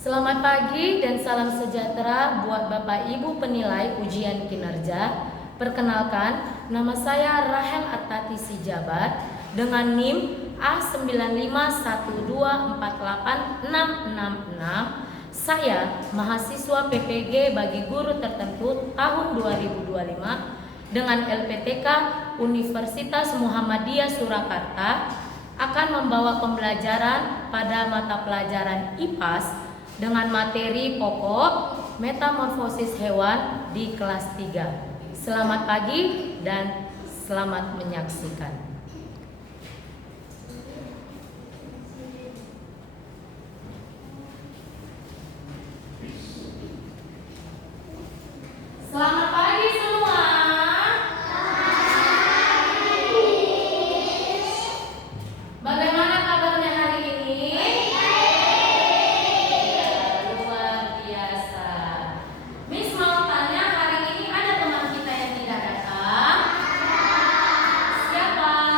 Selamat pagi dan salam sejahtera buat Bapak Ibu penilai ujian kinerja. Perkenalkan, nama saya Rahel Artati Sijabat dengan NIM A951248666. Saya mahasiswa PPG bagi guru tertentu tahun 2025 dengan LPTK Universitas Muhammadiyah Surakarta akan membawa pembelajaran pada mata pelajaran IPAS dengan materi pokok metamorfosis hewan di kelas 3. Selamat pagi dan selamat menyaksikan. Selamat pagi semua. Bagaimana kabarnya hari ini? Luar biasa. Miss mau tanya, hari ini ada teman kita yang tidak datang? Siapa?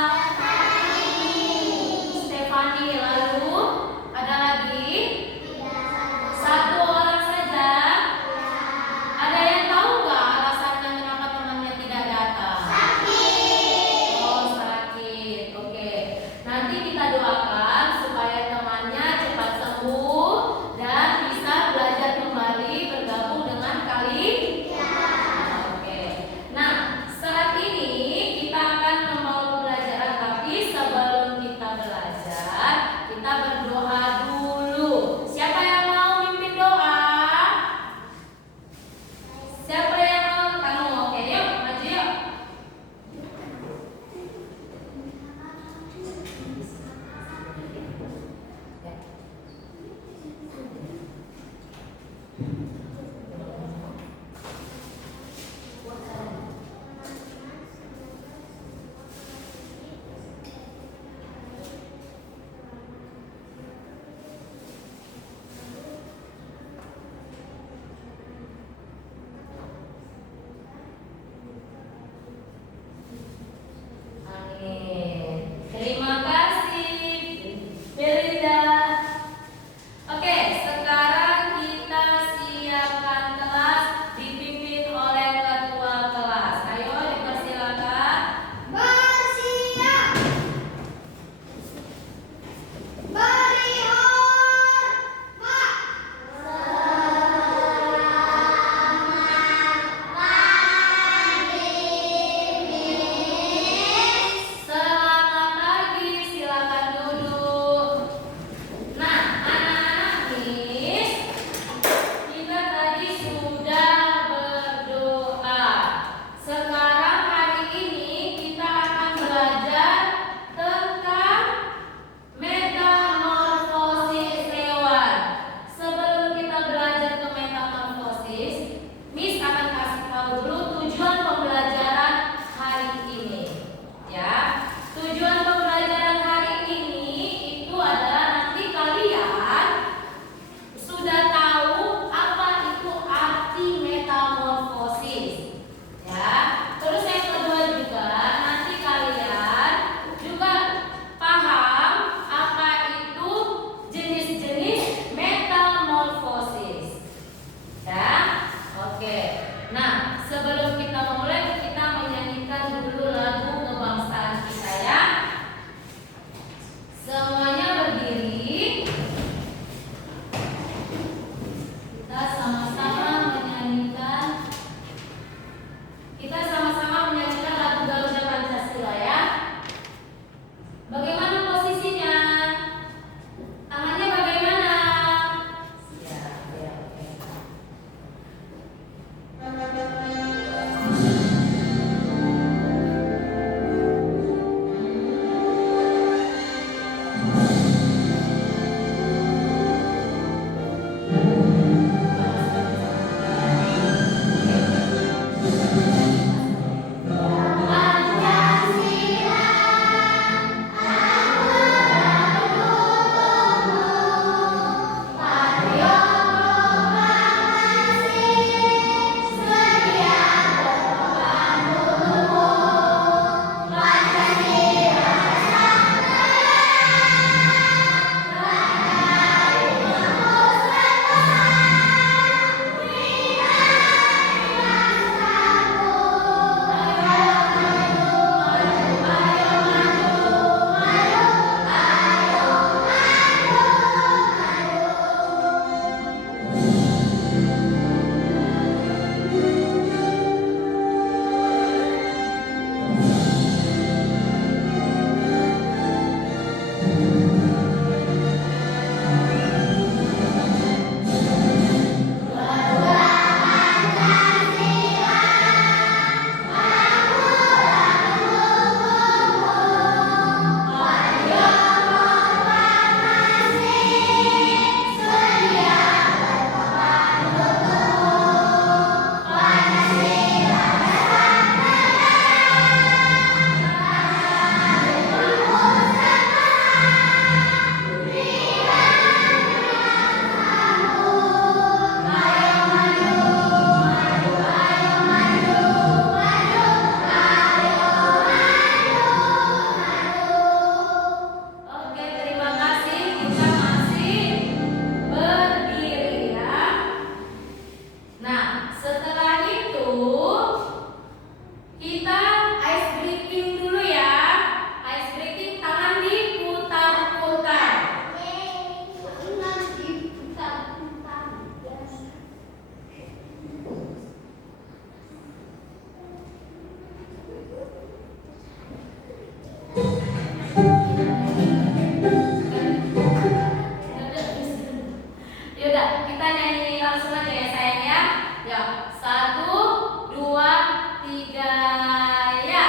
Yaudah, kita nyanyi langsung aja ya sayang ya. Ya, 1, 2, 3, ya.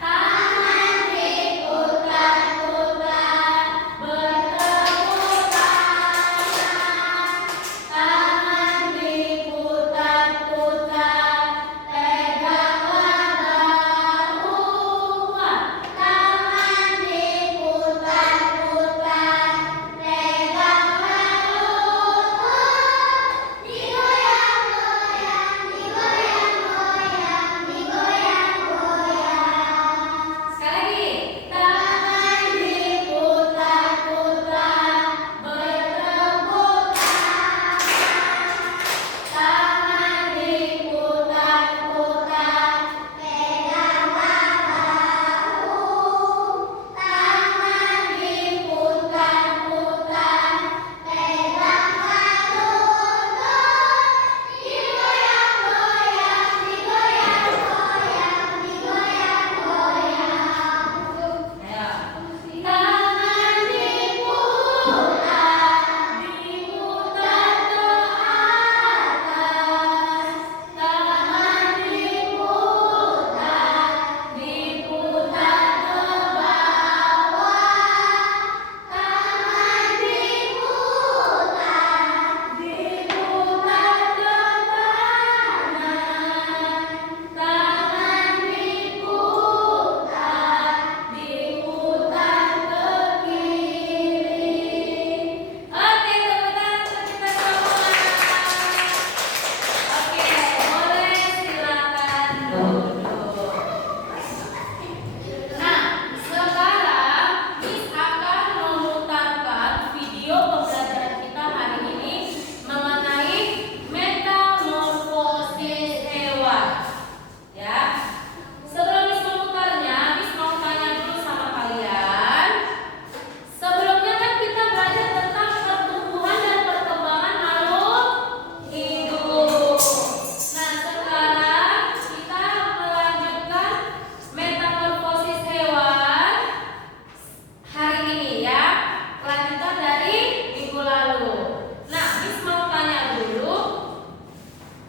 Tangan diputar-putar, bertepuk tangan. Tangan diputar-putar, peganglah bahu. Tangan diputar-putar, peganglah lutut. Digoyang-goyang, digoyang-goyang, digoyang-goyang. Sekali lagi. Tangan diputar-putar, bertepuk tangan. Tangan diputar-putar, peganglah bahu. Tangan diputar-putar, peganglah lutut. Digoyang-goyang, digoyang-goyang, digoyang-goyang. Ayo. Tangan diputar, diputar ke atas. Tangan diputar, diputar ke bawah. Tangan diputar, diputar ke kanan. Tangan diputar, diputar ke kiri. Oke, tepuk tangan untuk kita semua. Oke, boleh silakan duduk. Nah, sekarang Miss akan memutarkan video pembelajaran kita hari ini mengenai metamorfosis hewan. Ya. Sebelum Miss memutarnya, Miss mau tanya dulu sama kalian. Sebelumnya kan kita belajar tentang pertumbuhan dan perkembangan makhluk hidup. Nah, sekarang kita melanjutkan metamorfosis hewan hari ini ya. Lanjutan dari minggu lalu. Nah, Miss mau tanya dulu,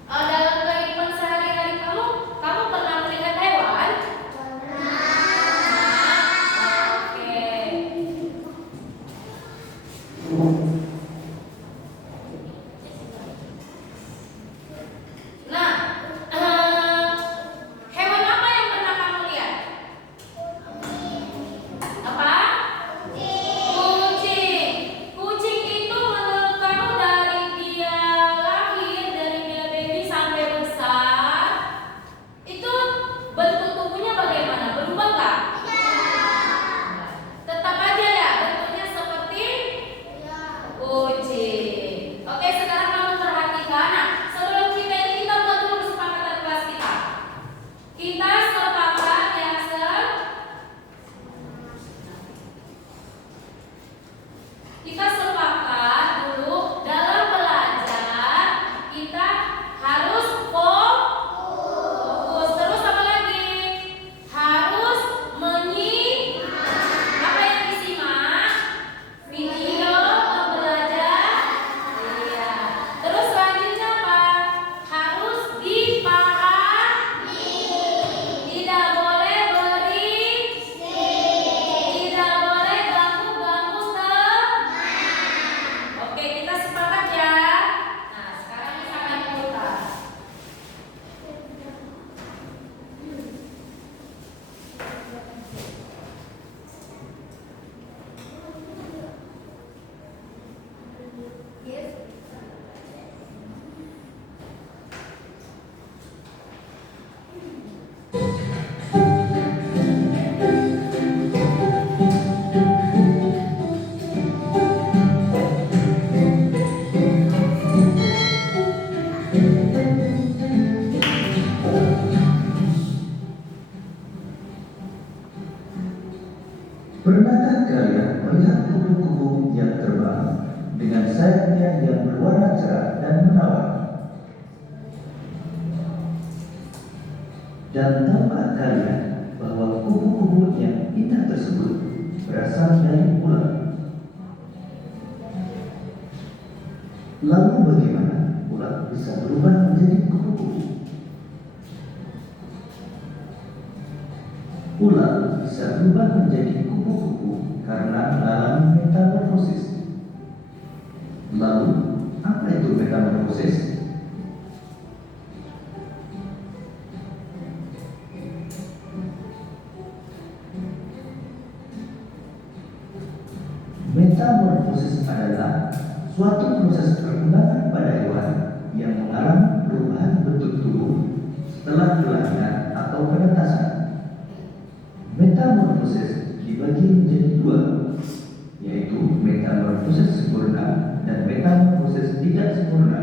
dalam kehidupan sehari-hari kamu pernah melihat hewan? Oke. Nah, hewan apa yang pernah kamu lihat? Apa? Kucing. Kucing itu menurut kamu dari dia lahir, dari dia baby sampai besar, itu bentuk tubuhnya bagaimana? Berubah nggak? Tetap aja ya, bentuknya seperti kucing. Oke, sekarang kamu perhatikan. Nah, sebelum kita buat dulu kesepakatan kelas kita. Kita sepakat ya, kita sepakat dulu dalam belajar kita harus fokus. Terus apa lagi? Harus menyimak. Apa yang disimak? Video pembelajaran. Iya. Terus selanjutnya apa? Harus dipahami. Tidak boleh berisik. Tidak boleh ganggu-ganggu teman. Oke, kita sepakat ya. Nah, sekarang kita akan putar. Pernahkah kalian melihat kupu-kupu yang terbang dengan sayapnya yang berwarna cerah dan menawan? Dan tahukah kalian bahwa kupu-kupu yang indah tersebut berasal dari ular? Lalu bagaimana ulat bisa berubah menjadi kupu-kupu? Ulat bisa berubah menjadi kupu-kupu karena mengalami metamorfosis. Lalu, apa itu metamorfosis? Metamorfosis adalah suatu proses perkembangan pada hewan yang mengalami perubahan bentuk tubuh setelah kelahiran atau penetasan. Metamorfosis dibagi menjadi dua, yaitu metamorfosis sempurna dan metamorfosis tidak sempurna.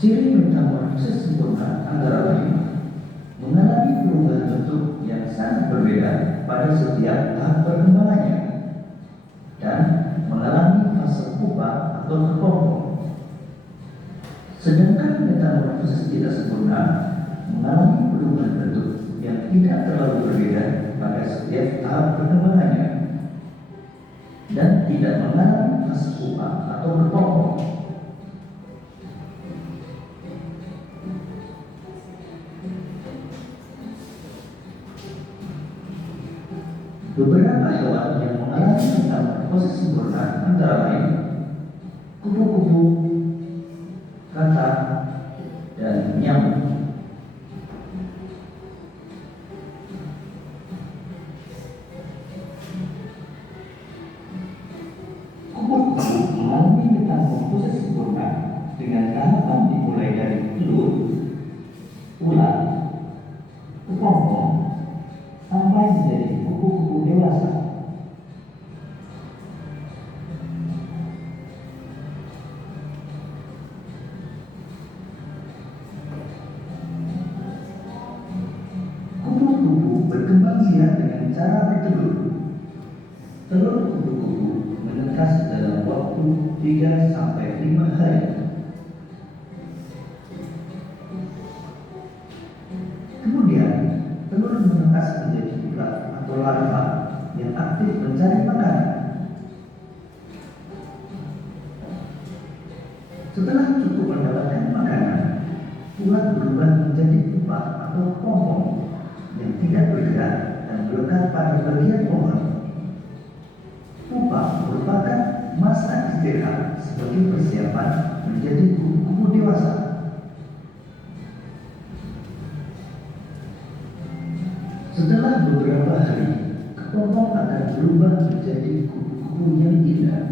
Ciri metamorfosis sempurna antara lain mengalami perubahan bentuk yang sangat berbeda pada setiap tahap perkembangannya dan mengalami fase pupa atau kepompong. Sedangkan metamorfosis tidak sempurna mengalami perubahan bentuk yang tidak terlalu berbeda pada setiap tahap perkembangannya dan tidak mengalami fase pupa atau kepompong. Beberapa hewan yang mengalami metamorfosis sempurna antara lain kupu-kupu, katak, dan nyamuk. Kupu-kupu mengalami metamorfosis sempurna dengan tahapan dimulai dari telur, ulat, kepompong, sampai menjadi kupu-kupu dewasa. Kupu-kupu berkembang biak dengan cara bertelur. Telur kupu-kupu menetas dalam waktu 3-5 hari. Kemudian, telur menetas menjadi ulat atau larva yang aktif mencari makanan. Setelah cukup mendapatkan makanan, ulat berubah menjadi pupa atau kepompong yang tidak bergerak dan melekat pada bagian pohon. Pupa merupakan masa istirahat sebagai persiapan menjadi kupu-kupu dewasa. Setelah beberapa hari, kepompong akan berubah menjadi kupu-kupu yang indah.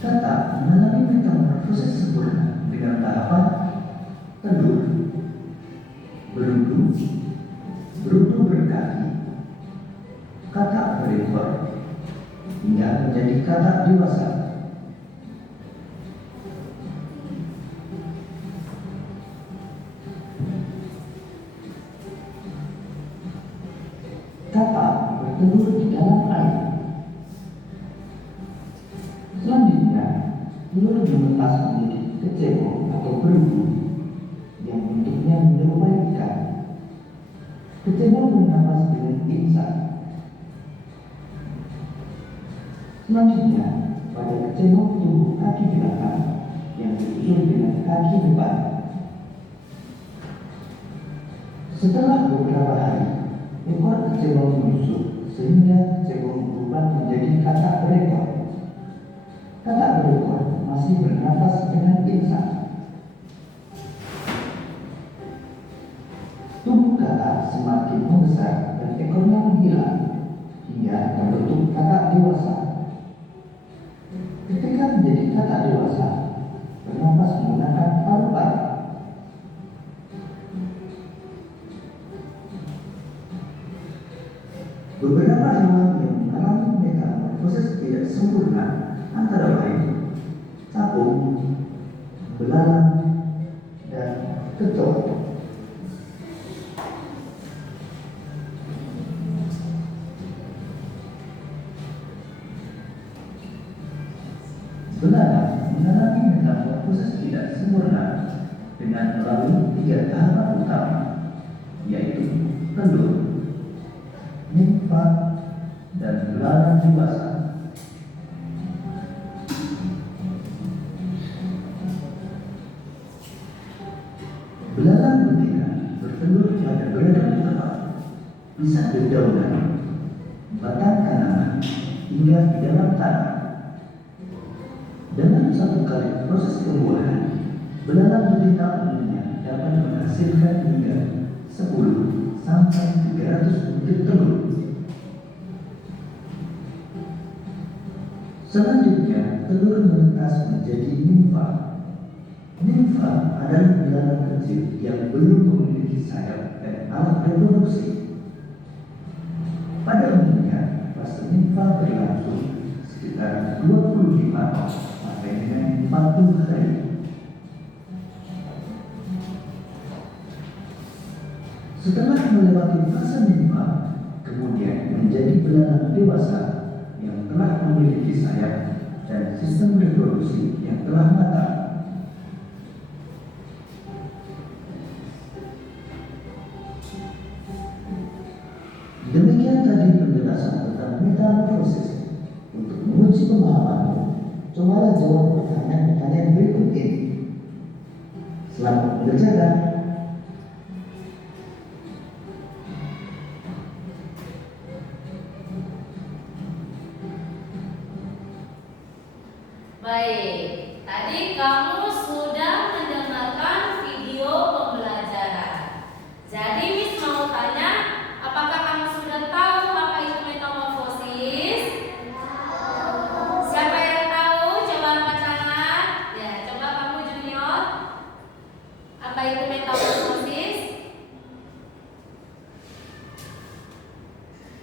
Katak mengalami metamorfosis sempurna dengan tahapan telur, berudu, berudu berkaki, katak berekor, hingga menjadi katak dewasa. Katak bertelur di dalam air. Selanjutnya, telur menetas menjadi kecebong atau berudu yang bentuknya menyerupai ikan. Kecebong bernapas dengan insang. Selanjutnya, pada kecebong tumbuh kaki belakang yang disusul dengan kaki depan. Setelah beberapa hari, ekor kecebong menyusut sehingga kecebong berubah menjadi katak berekor. Katak berekor masih bernapas dengan insang. Tubuh katak semakin membesar dan ekornya menghilang hingga terbentuk katak dewasa. Ketika menjadi katak dewasa, bernapas menggunakan paru-paru. Beberapa hewan yang mengalami metamorfosis tidak sempurna antara lain capung, belalang, dan kecoa. Belalang mengalami metamorfosis tidak sempurna dengan melalui 3 tahapan utama, yaitu telur, nimfa, dan belalang dewasa. Belalang betina bertelur pada beragam tempat, bisa di daunan, batang tanaman, hingga di dalam tanah. Dalam satu kali proses pembuahan, belalang betina umumnya dapat menghasilkan hingga 10 sampai 300 butir telur. Selanjutnya, telur menetas menjadi nimfa. Nimfa adalah belalang kecil yang belum memiliki sayap dan alat reproduksi. Pada umumnya, fase nimfa berlangsung sekitar 25 sampai dengan 40 hari. Setelah melewati fase nimfa, kemudian menjadi belalang dewasa yang telah memiliki sayap dan sistem reproduksi yang telah matang. Demikian tadi penjelasan tentang metamorfosis. Untuk menguji pemahamanmu, cobalah jawab pertanyaan-pertanyaan berikut ini. Selamat mengerjakan. Baik, tadi kamu sudah mendengarkan video pembelajaran. Jadi Miss mau tanya, apakah kamu sudah tahu apa itu metamorfosis? Siapa yang tahu? Coba angkat tangan. Ya, coba kamu junior. Apa itu metamorfosis?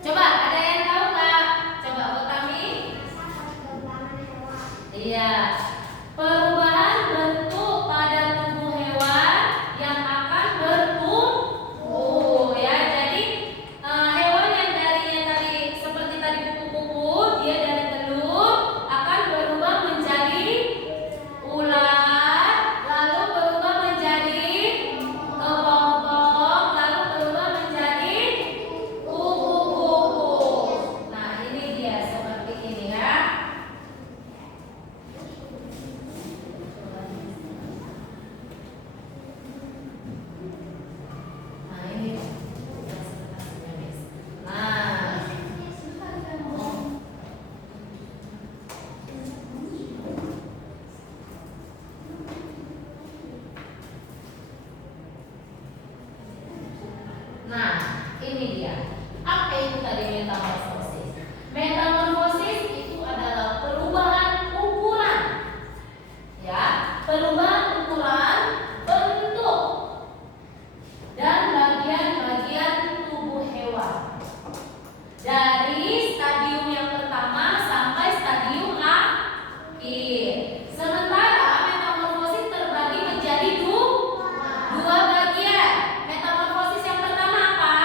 Coba, ada yang tahu nggak? Coba Utami. Iya, perubahan bentuk pada tubuh hewan yang akan bertumbuh ya. Jadi hewan yang darinya tadi seperti tadi kupu-kupu, dia dari telur akan berubah menjadi ular, lalu berubah menjadi kepompong, lalu berubah menjadi kupu-kupu. Nah, ini dia seperti ini ya. Nah, ini presentasinya, Miss. Nah, ini dia. Apa itu tadi metamorfosis? Metamorfosis itu adalah perubahan ukuran. Ya, perubahan ukuran bentuk dan bagian-bagian tubuh hewan dari stadium yang pertama sampai stadium akhir. Sementara metamorfosis terbagi menjadi dua bagian. Metamorfosis yang pertama apa?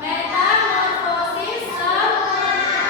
Metamorfosis sempurna.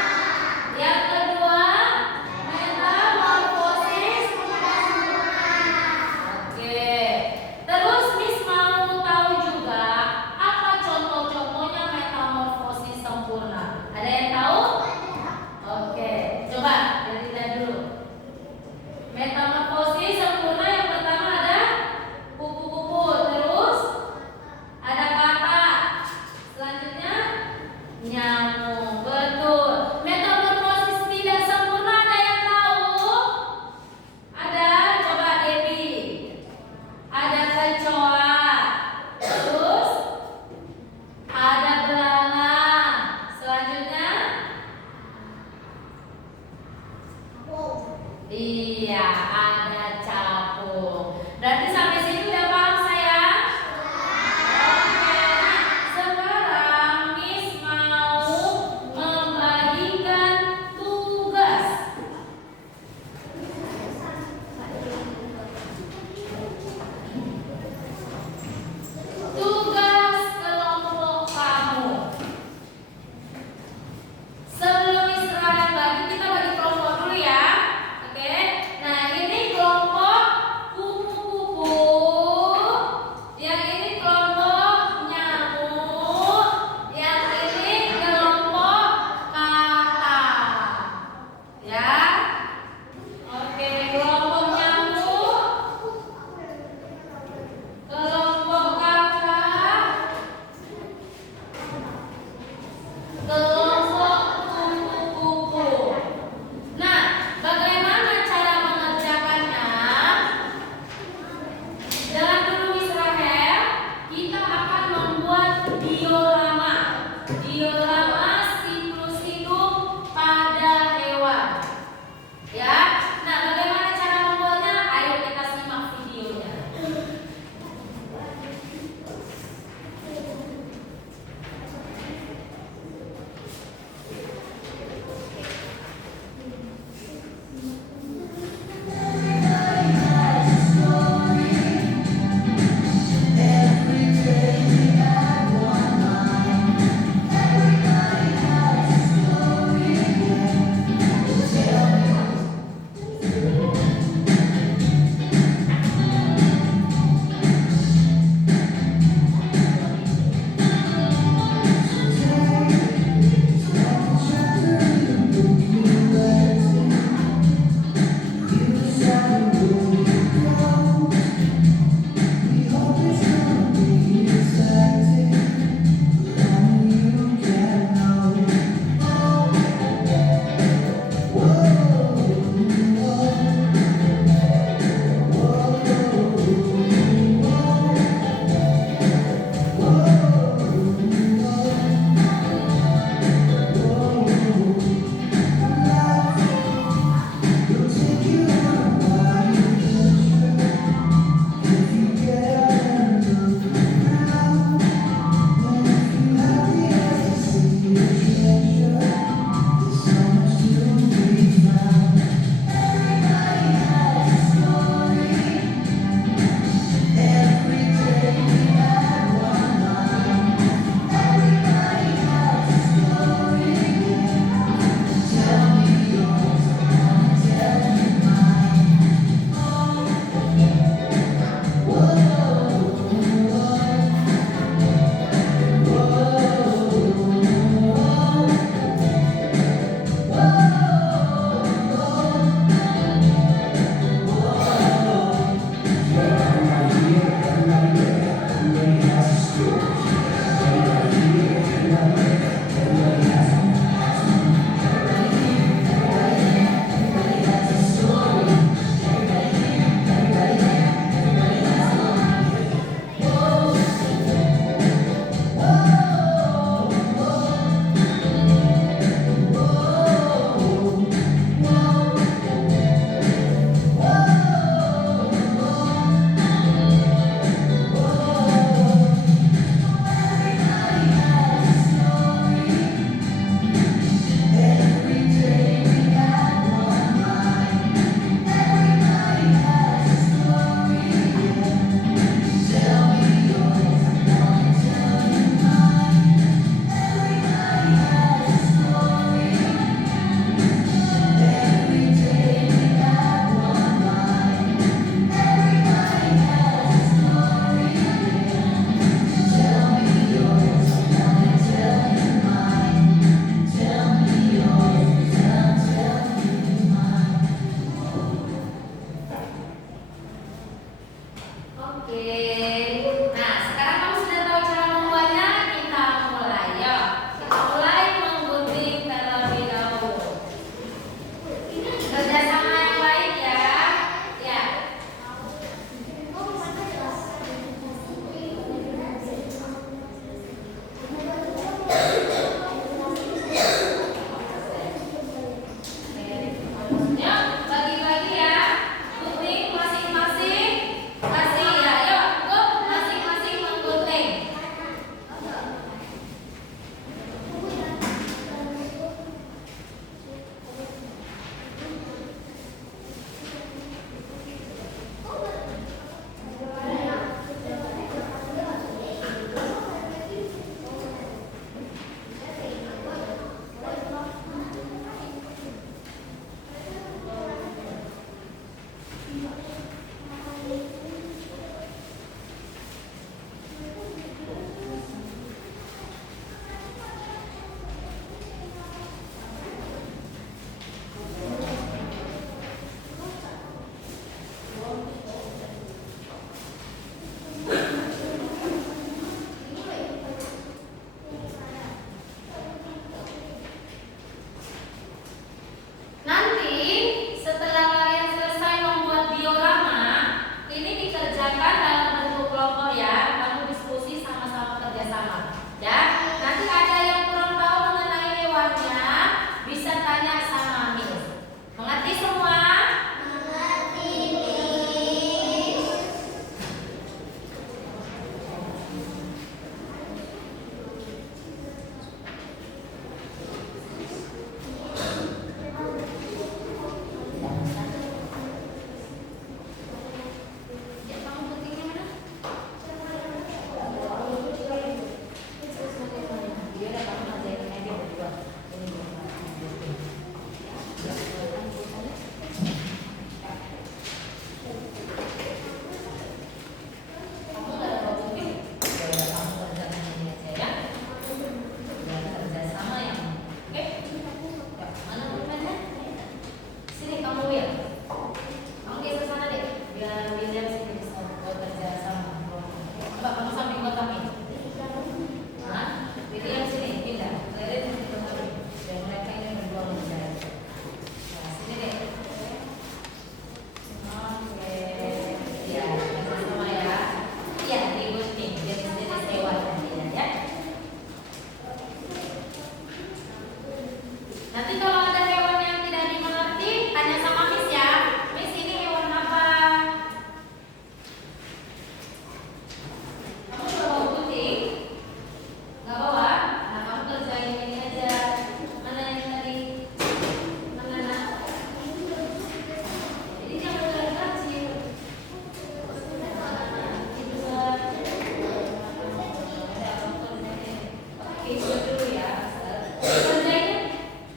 pensil dulu ya. Kerjanya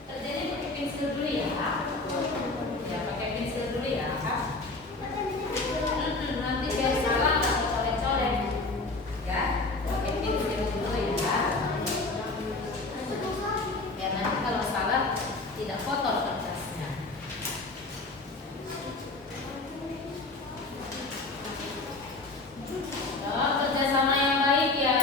pakai pensil dulu ya. Ya, pakai pensil dulu ya. Nanti biar salah nggak coret-coret. Ya, pakai pensil dulu ya. Biar nanti kalau salah tidak kotor kertasnya. Kerjasama yang baik ya.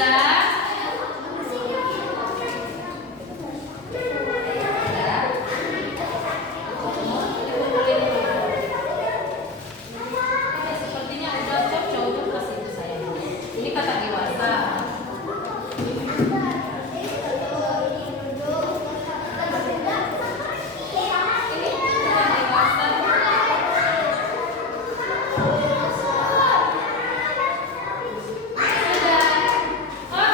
Sudah? Sepertinya udah cocok untuk kasih itu saya. Ini kata dewasa. Oke,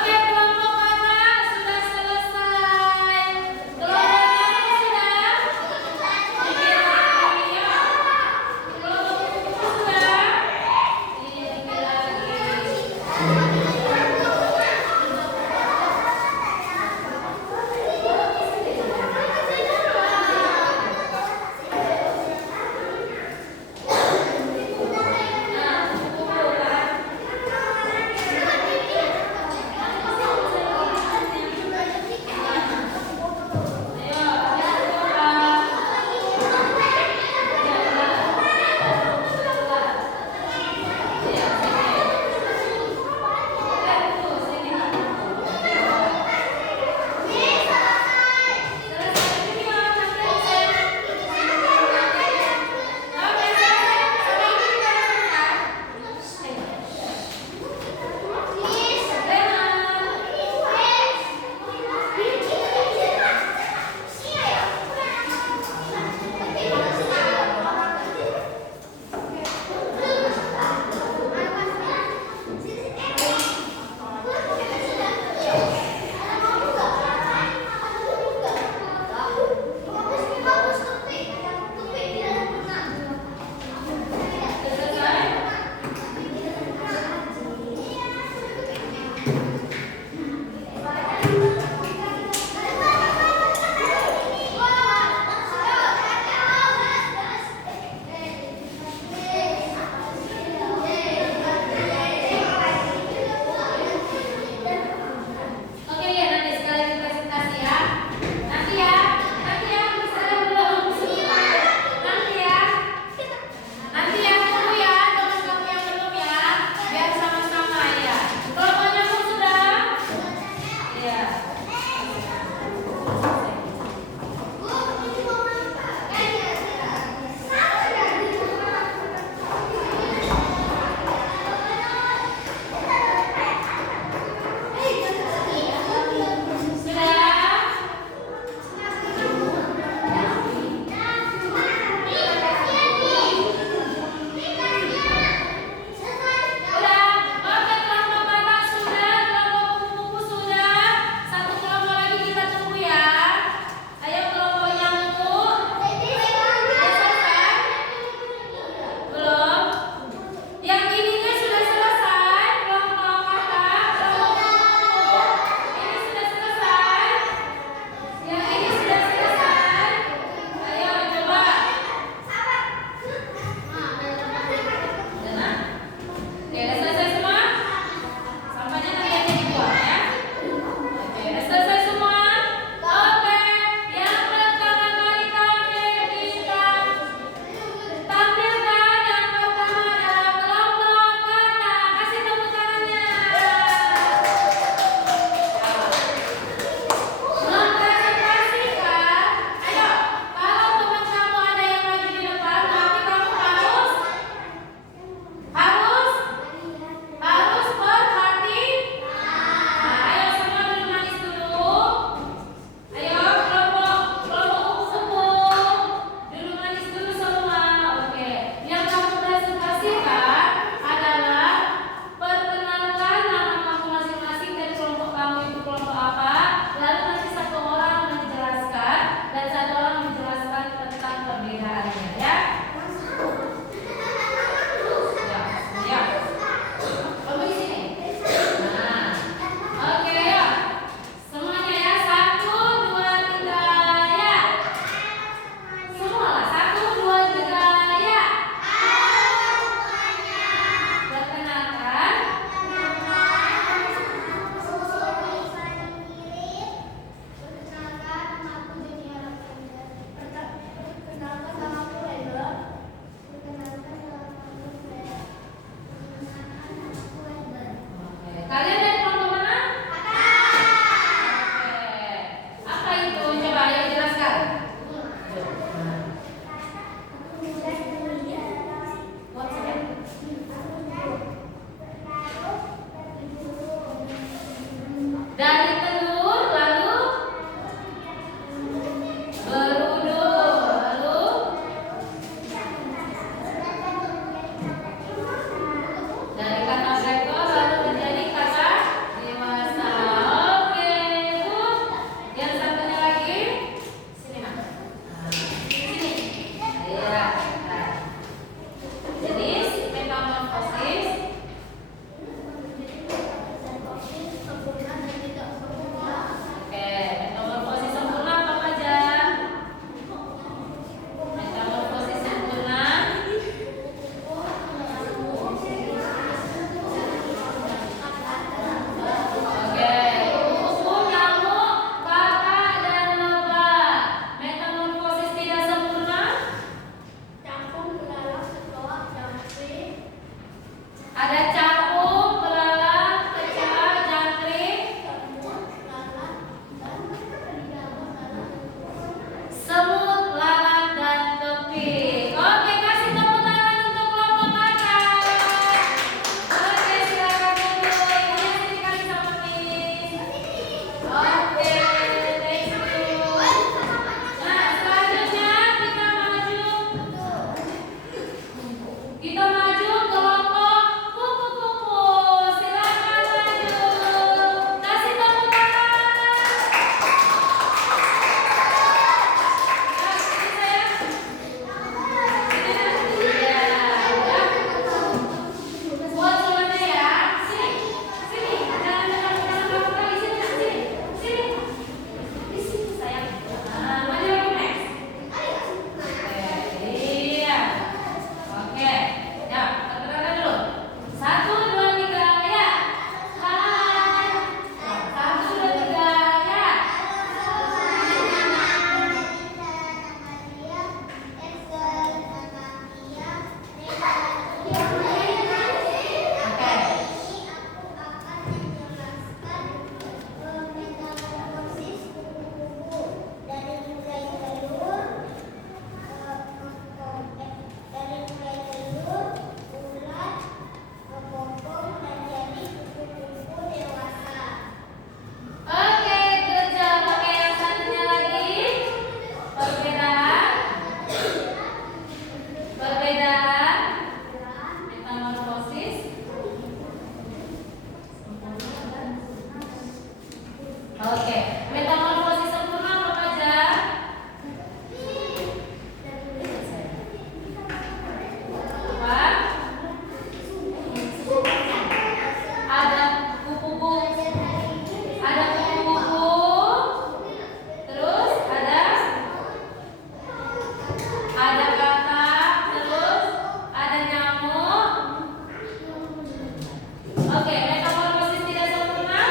Oke, metamorfosis sempurna apa aja? Apa? Ada kupu-kupu, ada kupu-kupu, terus ada katak, terus ada nyamuk. Oke, metamorfosis tidak sempurna.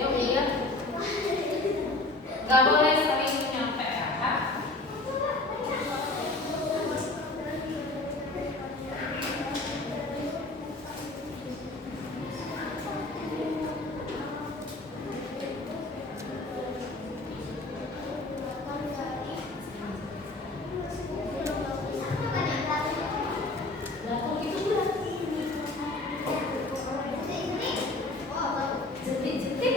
Ya udah. Nggak boleh sering nyampe ya Kak. Lah kok gitu berarti? Jetik-jetik.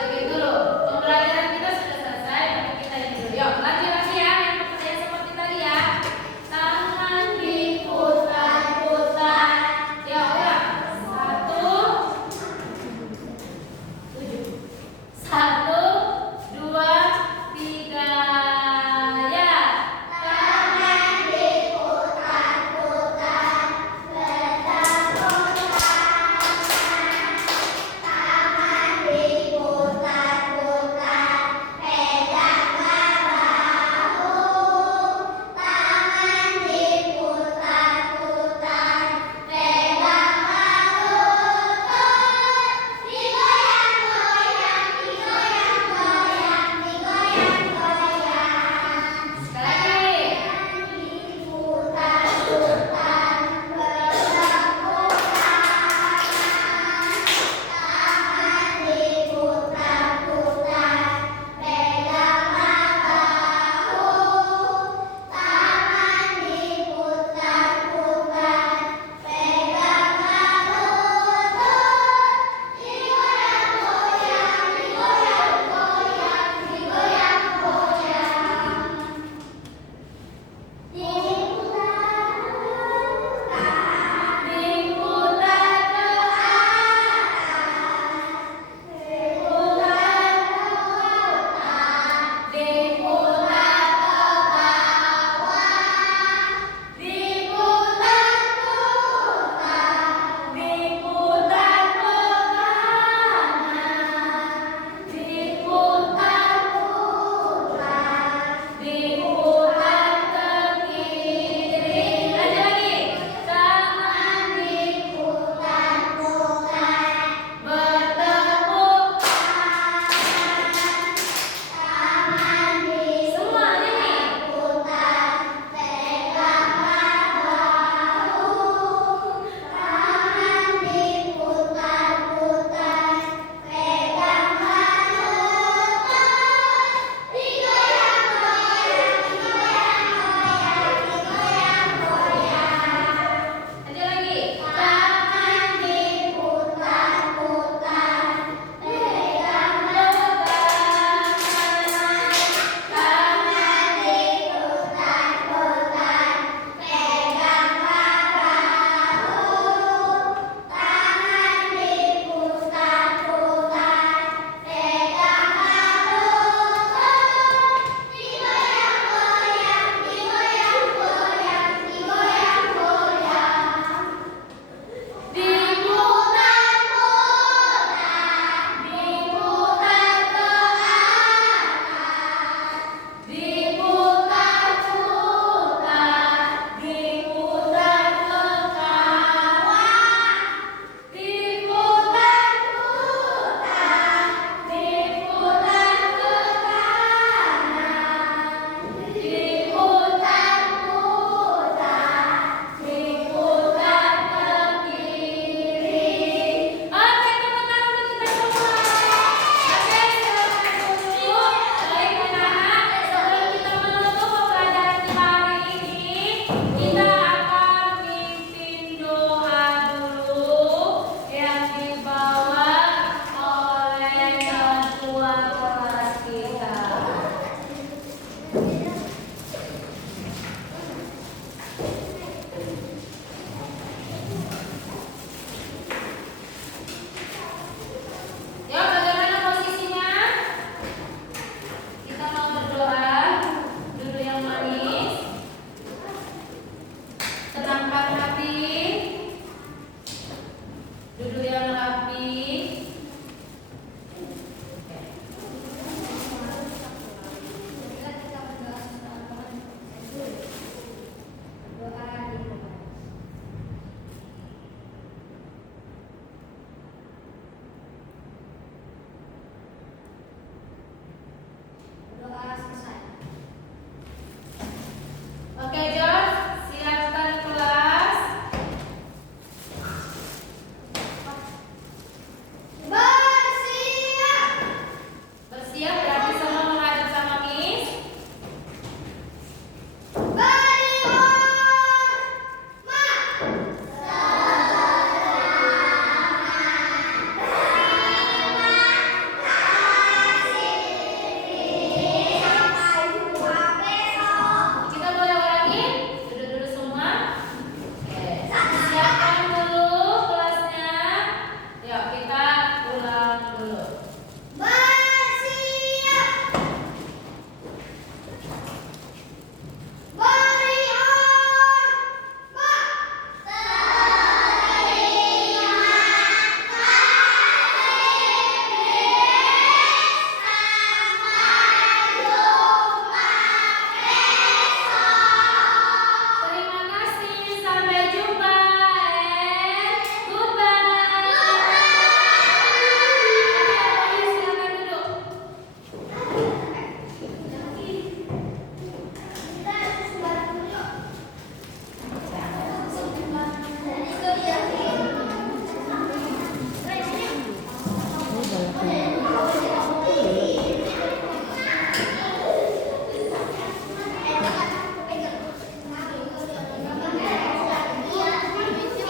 sebagai